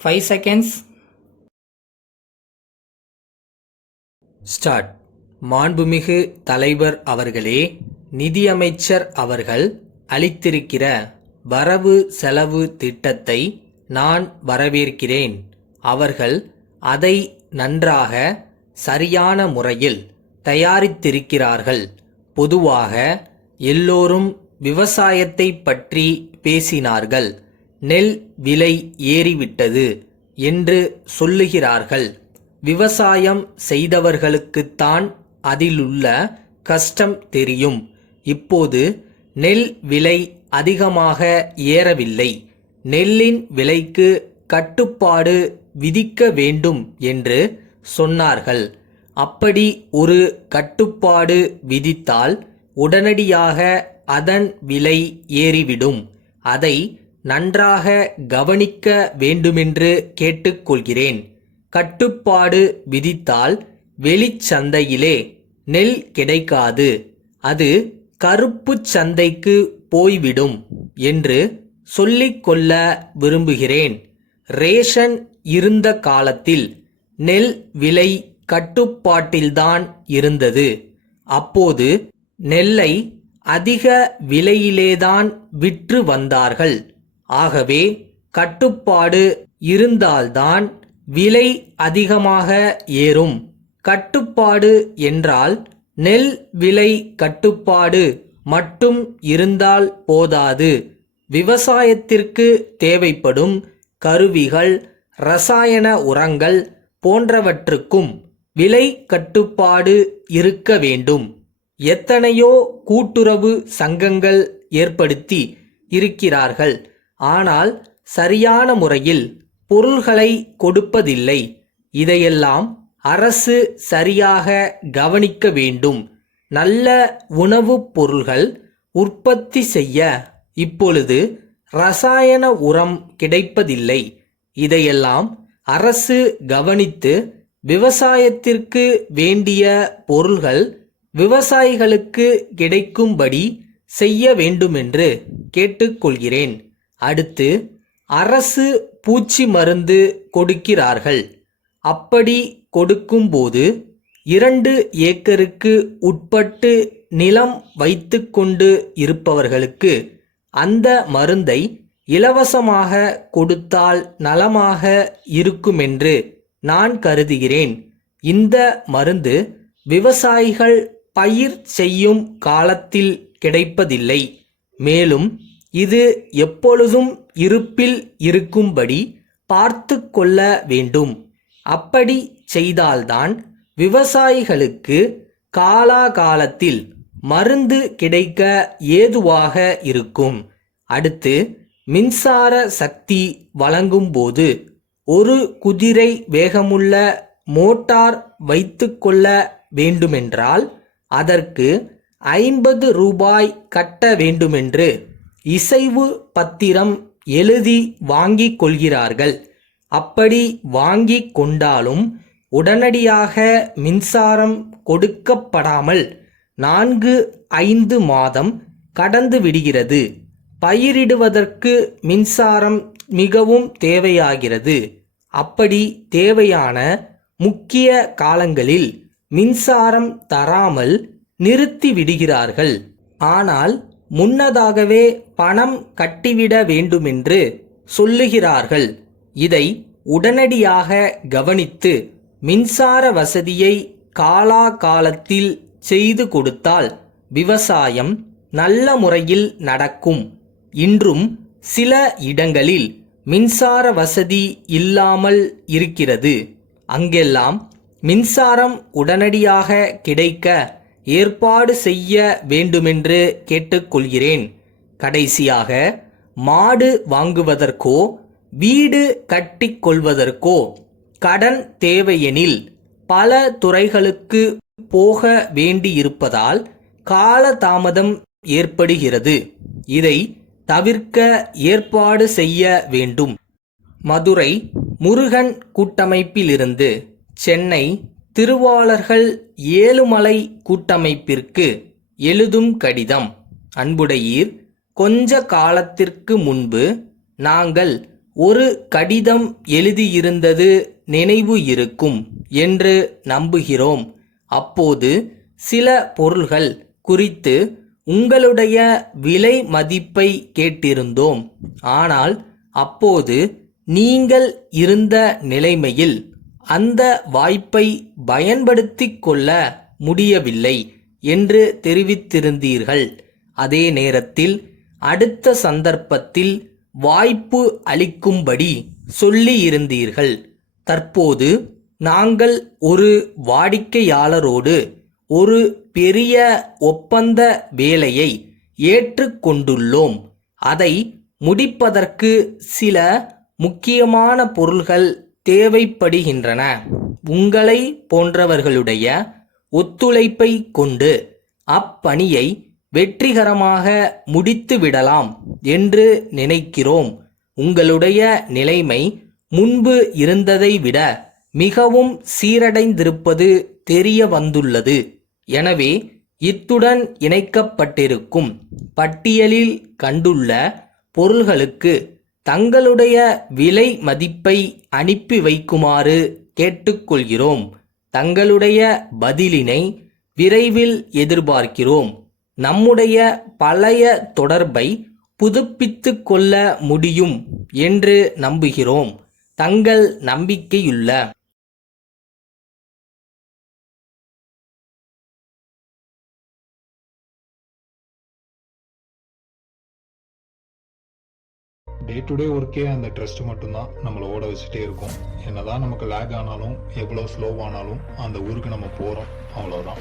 5 seconds. Start. மாண்புமிகு தலைவர் அவர்களே, நிதியமைச்சர் அவர்கள் அளித்திருக்கிற வரவு செலவு திட்டத்தை நான் வரவேற்கிறேன். அவர்கள் அதை நன்றாக சரியான முறையில் தயாரித்திருக்கிறார்கள். பொதுவாக எல்லோரும் விவசாயத்தை பற்றி பேசினார்கள். நெல் விலை ஏறிவிட்டது என்று சொல்லுகிறார்கள். விவசாயம் செய்தவர்களுக்குத்தான் அதிலுள்ள கஷ்டம் தெரியும். இப்போது நெல் விலை அதிகமாக ஏறவில்லை. நெல்லின் விலைக்கு கட்டுப்பாடு விதிக்க வேண்டும் என்று சொன்னார்கள். அப்படி ஒரு கட்டுப்பாடு விதித்தால் உடனடியாக அதன் விலை ஏறிவிடும். அதை நன்றாக கவனிக்க வேண்டுமென்று கேட்டுக்கொள்கிறேன். கட்டுப்பாடு விதித்தால் வெளிச்சந்தையிலே நெல் கிடைக்காது, அது கருப்பு சந்தைக்கு போய்விடும் என்று சொல்லிக்கொள்ள விரும்புகிறேன். ரேஷன் இருந்த காலத்தில் நெல் விலை கட்டுப்பாட்டில்தான் இருந்தது. அப்போது நெல்லை அதிக விலையிலேதான் விற்று வந்தார்கள். ஆகவே கட்டுப்பாடு இருந்தால்தான் விலை அதிகமாக ஏறும். கட்டுப்பாடு என்றால் நெல் விலை கட்டுப்பாடு மட்டும் இருந்தால் போதாது. விவசாயத்திற்கு தேவைப்படும் கருவிகள், ரசாயன உரங்கள் போன்றவற்றுக்கும் விலை கட்டுப்பாடு இருக்க வேண்டும். எத்தனையோ கூட்டுறவு சங்கங்கள் ஏற்படுத்தி இருக்கிறார்கள். ஆனால் சரியான முறையில் பொருள்களை கொடுப்பதில்லை. இதையெல்லாம் அரசு சரியாக கவனிக்க வேண்டும். நல்ல உணவுப் பொருள்கள் உற்பத்தி செய்ய இப்பொழுது ரசாயன உரம் கிடைப்பதில்லை. இதையெல்லாம் அரசு கவனித்து விவசாயத்திற்கு வேண்டிய பொருள்கள் விவசாயிகளுக்கு கிடைக்கும்படி செய்ய வேண்டுமென்று கேட்டுக்கொள்கிறேன். அடுத்து, அரசு பூச்சி மருந்து கொடுக்கிறார்கள். அப்படி கொடுக்கும்போது 2 ஏக்கருக்கு உட்பட்டு நிலம் வைத்து கொண்டு இருப்பவர்களுக்கு அந்த மருந்தை இலவசமாக கொடுத்தால் நலமாக இருக்குமென்று நான் கருதுகிறேன். இந்த மருந்து விவசாயிகள் பயிர் செய்யும் காலத்தில் கிடைப்பதில்லை. மேலும் இது எப்பொழுதும் இருப்பில் இருக்கும்படி பார்த்து கொள்ள வேண்டும். அப்படி செய்தால்தான் விவசாயிகளுக்கு காலாகாலத்தில் மருந்து கிடைக்க ஏதுவாக இருக்கும். அடுத்து, மின்சார சக்தி வழங்கும்போது ஒரு குதிரை வேகமுள்ள மோட்டார் வைத்து கொள்ள வேண்டுமென்றால் அதற்கு 50 ரூபாய் கட்ட வேண்டுமென்று இசைவு பத்திரம் எழுதி வாங்கிக் கொள்கிறார்கள். அப்படி வாங்கிக் கொண்டாலும் உடனடியாக மின்சாரம் கொடுக்கப்படாமல் 4-5 மாதம் கடந்து விடுகிறது. பயிரிடுவதற்கு மின்சாரம் மிகவும் தேவையாகிறது. அப்படி தேவையான முக்கிய காலங்களில் மின்சாரம் தராமல் நிறுத்தி விடுகிறார்கள். ஆனால் முன்னதாகவே பணம் கட்டிவிட வேண்டுமென்று சொல்லுகிறார்கள். இதை உடனடியாக கவனித்து மின்சார வசதியை காலாகாலத்தில் செய்து கொடுத்தால் விவசாயம் நல்ல முறையில் நடக்கும். இன்றும் சில இடங்களில் மின்சார வசதி இல்லாமல் இருக்கிறது. அங்கெல்லாம் மின்சாரம் உடனடியாக கிடைக்க ஏற்பாடு செய்ய வேண்டுமென்று கேட்டுக்கொள்கிறேன். கடைசியாக, மாடு வாங்குவதற்கோ வீடு கட்டிக்கொள்வதற்கோ கடன் தேவையெனில் பல துறைகளுக்கு போக வேண்டியிருப்பதால் காலதாமதம் ஏற்படுகிறது. இதை தவிர்க்க ஏற்பாடு செய்ய வேண்டும். மதுரை முருகன் கூட்டமைப்பிலிருந்து சென்னை திருவாளர்கள் ஏழுமலை கூட்டமைப்பிற்கு எழுதும் கடிதம். அன்புடையீர், கொஞ்ச காலத்திற்கு முன்பு நாங்கள் ஒரு கடிதம் எழுதியிருந்தது நினைவு இருக்கும் என்று நம்புகிறோம். அப்போது சில பொருள்கள் குறித்து உங்களுடைய விலை மதிப்பை கேட்டிருந்தோம். ஆனால் அப்போது நீங்கள் இருந்த நிலைமையில் அந்த வாய்ப்பை பயன்படுத்திக் கொள்ள முடியவில்லை என்று தெரிவித்திருந்தீர்கள். அதே நேரத்தில் அடுத்த சந்தர்ப்பத்தில் வாய்ப்பு அளிக்கும்படி சொல்லியிருந்தீர்கள். தற்போது நாங்கள் ஒரு வாடிக்கையாளரோடு ஒரு பெரிய ஒப்பந்த வேலையை ஏற்றுக்கொண்டுள்ளோம். அதை முடிப்பதற்கு சில முக்கியமான பொருள்கள் தேவைப்படுகின்றன. உங்களை போன்றவர்களுடைய ஒத்துழைப்பை கொண்டு அப்பணியை வெற்றிகரமாக முடித்துவிடலாம் என்று நினைக்கிறோம். உங்களுடைய நிலைமை முன்பு இருந்ததை விட மிகவும் சீரடைந்திருப்பது தெரிய வந்துள்ளது. எனவே இத்துடன் இணைக்கப்பட்டிருக்கும் பட்டியலில் கண்டுள்ள பொருள்களுக்கு தங்களுடைய விலை மதிப்பை அனுப்பி வைக்குமாறு கேட்டுக்கொள்கிறோம். தங்களுடைய பதிலினை விரைவில் எதிர்பார்க்கிறோம். நம்முடைய பழைய தொடர்பை புதுப்பித்து கொள்ள முடியும் என்று நம்புகிறோம். தங்கள் நம்பிக்கையுள்ள டே டு டே ஒர்க்கே அந்த ட்ரஸ்ட் மட்டும்தான் நம்மளை ஓட வச்சுட்டே இருக்கும். என்னதான் நமக்கு லேக் ஆனாலும் எவ்வளோ ஸ்லோவானாலும் அந்த ஊருக்கு நம்ம போகிறோம், அவ்வளோதான்.